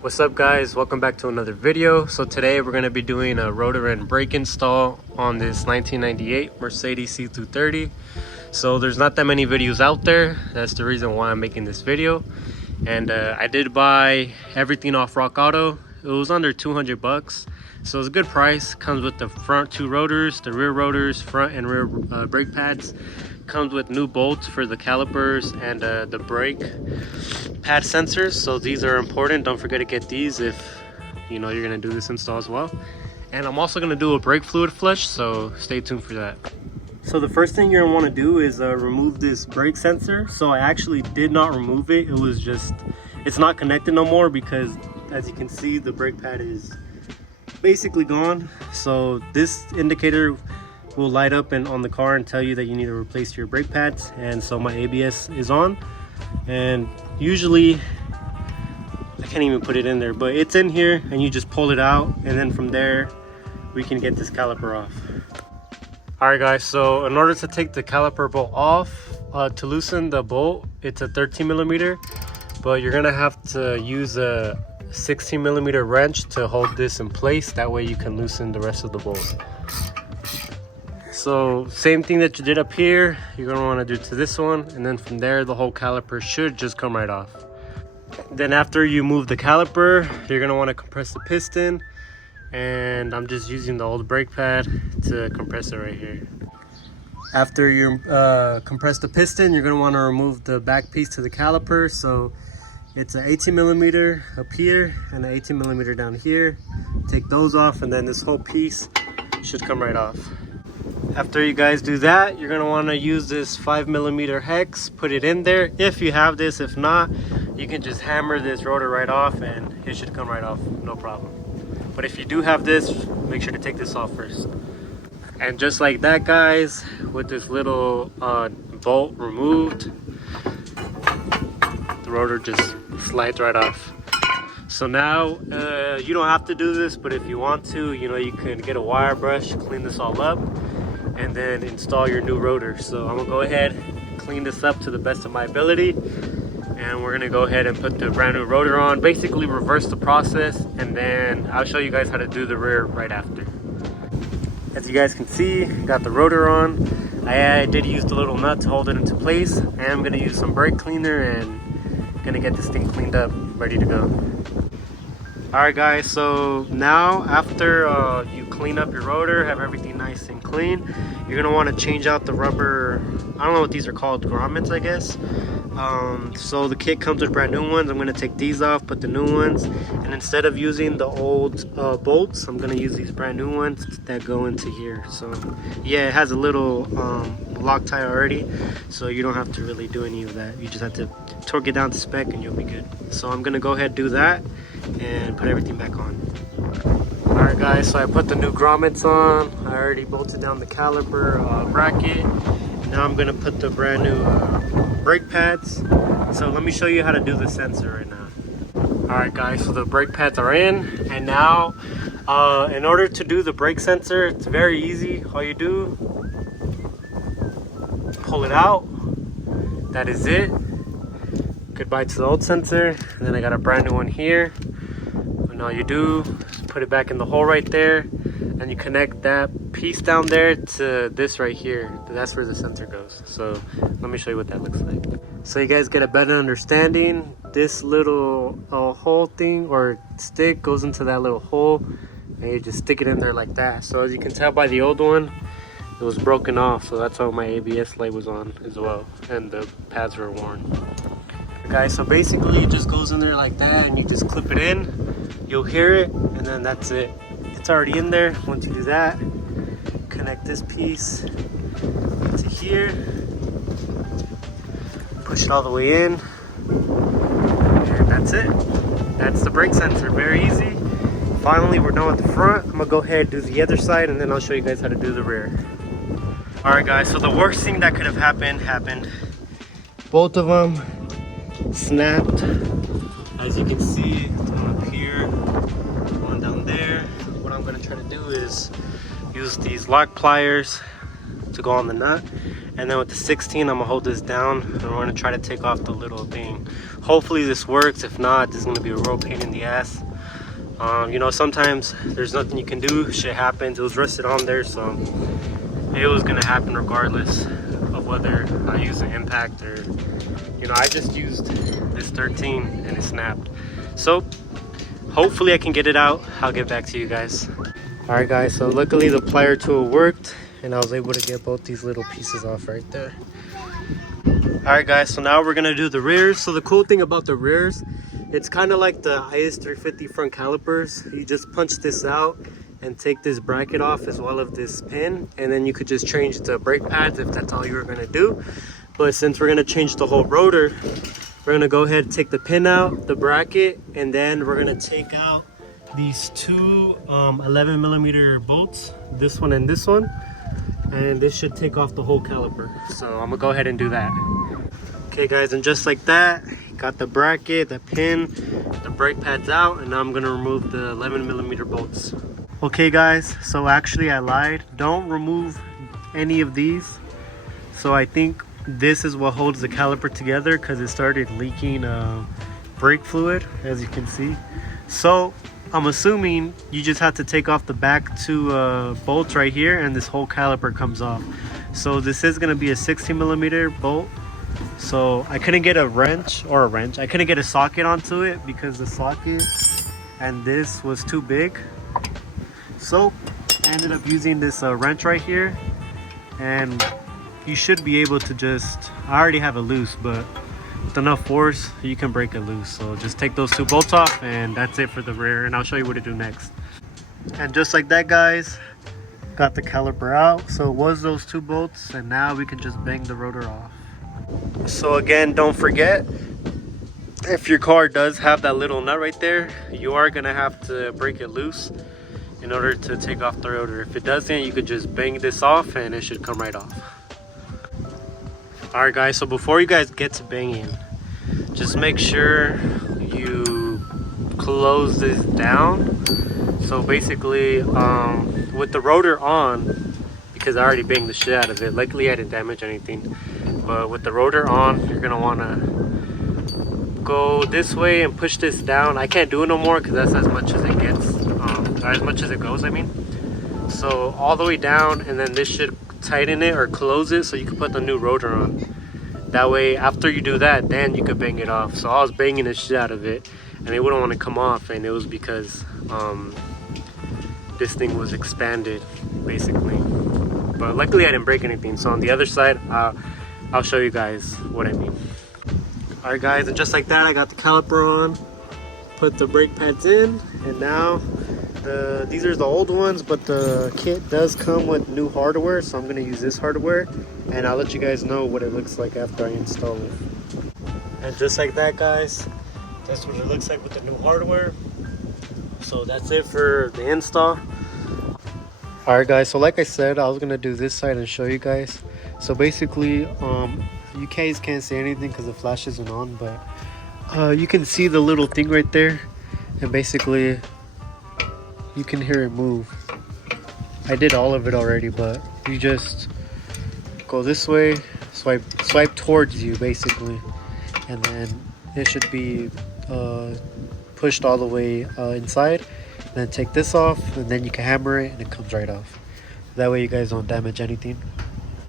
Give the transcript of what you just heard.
What's up guys, welcome back to another video. So today we're going to be doing a rotor and brake install on this 1998 Mercedes C230. So there's not that many videos out there. That's the reason why I'm making this video. And I did buy everything off Rock Auto. It was under 200 bucks. So it's a good price. Comes with the front two rotors, the rear rotors, front and rear brake pads. Comes with new bolts for the calipers and the brake pad sensors. So these are important. Don't forget to get these if you know you're going to do this install as well. And I'm also going to do a brake fluid flush, so stay tuned for that. So the first thing you're going to want to do is remove this brake sensor. So I actually did not remove it. It was just, it's not connected no more because as you can see the brake pad is basically gone. So this indicator will light up on the car and tell you that you need to replace your brake pads. And so my ABS is on, and usually I can't even put it in there, but it's in here and you just pull it out, and then from there we can get this caliper off. All right guys, so in order to take the caliper bolt off, to loosen the bolt, it's a 13 millimeter, but you're gonna have to use a 16 millimeter wrench to hold this in place. That way you can loosen the rest of the bolt. So same thing that you did up here, you're gonna wanna do to this one, and then from there the whole caliper should just come right off. Then after you move the caliper, you're gonna wanna compress the piston, and I'm just using the old brake pad to compress it right here. After you compress the piston, you're gonna wanna remove the back piece to the caliper. So it's an 18 millimeter up here and an 18 millimeter down here. Take those off, and then this whole piece should come right off. After you guys do that, you're gonna wanna use this 5 millimeter hex, put it in there if you have this. If not, you can just hammer this rotor right off and it should come right off, no problem. But if you do have this, make sure to take this off first. And just like that guys, with this little bolt removed, the rotor just slides right off. So now you don't have to do this, but if you want to, you know, you can get a wire brush, clean this all up, and then install your new rotor. So I'm gonna go ahead, clean this up to the best of my ability, and we're gonna go ahead and put the brand new rotor on, basically reverse the process, and then I'll show you guys how to do the rear right after. As you guys can see, got the rotor on. I did use the little nut to hold it into place. I am gonna use some brake cleaner and gonna get this thing cleaned up, ready to go. All right guys, so now after you clean up your rotor, have everything nice and clean, you're gonna want to change out the rubber, I don't know what these are called, grommets I guess. So the kit comes with brand new ones. I'm gonna take these off, put the new ones, and instead of using the old bolts, I'm gonna use these brand new ones that go into here. So yeah, it has a little Loctite already, so you don't have to really do any of that. You just have to torque it down to spec and you'll be good. So I'm gonna go ahead and do that and put everything back on. Alright guys, so I put the new grommets on. I already bolted down the caliper bracket. Now I'm gonna put the brand new brake pads. So let me show you how to do the sensor right now. Alright guys, so the brake pads are in, and now in order to do the brake sensor, it's very easy. All you do, pull it out. That is it. Goodbye to the old sensor. And then I got a brand new one here. And all you do is put it back in the hole right there, and you connect that piece down there to this right here. That's where the sensor goes. So let me show you what that looks like. So you guys get a better understanding, this little hole thing or stick goes into that little hole, and you just stick it in there like that. So as you can tell by the old one, it was broken off, so that's why my ABS light was on as well, and the pads were worn. Okay, guys, so basically it just goes in there like that, and you just clip it in, you'll hear it, and then that's it. It's already in there. Once you do that, connect this piece into here, push it all the way in, and that's it. That's the brake sensor, very easy. Finally, we're done with the front. I'm gonna go ahead and do the other side, and then I'll show you guys how to do the rear. All right guys, so the worst thing that could have happened. Both of them snapped. As you can see, one up here, one down there. What I'm gonna try to do is use these lock pliers to go on the nut And then with the 16, I'm gonna hold this down and we're gonna try to take off the little thing. Hopefully this works. If not, this is gonna be a real pain in the ass. You know, sometimes there's nothing you can do. Shit happens. It was rusted on there, so it was gonna happen regardless of whether I use an impact or, you know, I just used this 13 and it snapped. So hopefully I can get it out. I'll get back to you guys. All right guys, so luckily the plier tool worked and I was able to get both these little pieces off right there. All right guys, so now we're gonna do the rears. So the cool thing about the rears, it's kind of like the IS350 front calipers. You just punch this out and take this bracket off as well as this pin, and then you could just change the brake pads if that's all you were gonna do. But since we're gonna change the whole rotor, we're gonna go ahead and take the pin out, the bracket, and then we're gonna take out these two 11mm bolts, this one and this one, and this should take off the whole caliper. So I'm gonna go ahead and do that. Okay guys, and just like that, got the bracket, the pin, the brake pads out, and now I'm gonna remove the 11mm bolts. Okay guys, so actually I lied. Don't remove any of these. So I think this is what holds the caliper together because it started leaking brake fluid, as you can see. So I'm assuming you just have to take off the back two bolts right here and this whole caliper comes off. So this is gonna be a 16mm bolt. So I couldn't get a wrench, I couldn't get a socket onto it because the socket and this was too big. So I ended up using this wrench right here, and you should be able to just, I already have it loose, but with enough force you can break it loose. So just take those two bolts off and that's it for the rear, and I'll show you what to do next. And just like that guys, got the caliper out. So it was those two bolts, and now we can just bang the rotor off. So again, don't forget, if your car does have that little nut right there, you are gonna have to break it loose in order to take off the rotor. If it doesn't, you could just bang this off and it should come right off. All right guys, so before you guys get to banging, just make sure you close this down. So basically, with the rotor on, because I already banged the shit out of it, luckily I didn't damage anything, but with the rotor on, you're gonna wanna go this way and push this down. I can't do it no more because that's as much as it gets, or as much as it goes, I mean. So all the way down, and then this should tighten it or close it so you can put the new rotor on. That way, after you do that, then you could bang it off. So I was banging the shit out of it and it wouldn't want to come off, and it was because this thing was expanded basically. But luckily I didn't break anything. So on the other side, I'll show you guys what I mean. All right guys, and just like that, I got the caliper on, put the brake pads in, and now these are the old ones, but the kit does come with new hardware, so I'm going to use this hardware, and I'll let you guys know what it looks like after I install it. And just like that guys, that's what it looks like with the new hardware. So that's it for the install. Alright guys, so like I said, I was going to do this side and show you guys. So basically, you guys can't see anything because the flash isn't on, but you can see the little thing right there, and basically you can hear it move. I did all of it already, but you just go this way, swipe towards you basically, and then it should be pushed all the way inside. Then take this off, and then you can hammer it and it comes right off. That way you guys don't damage anything.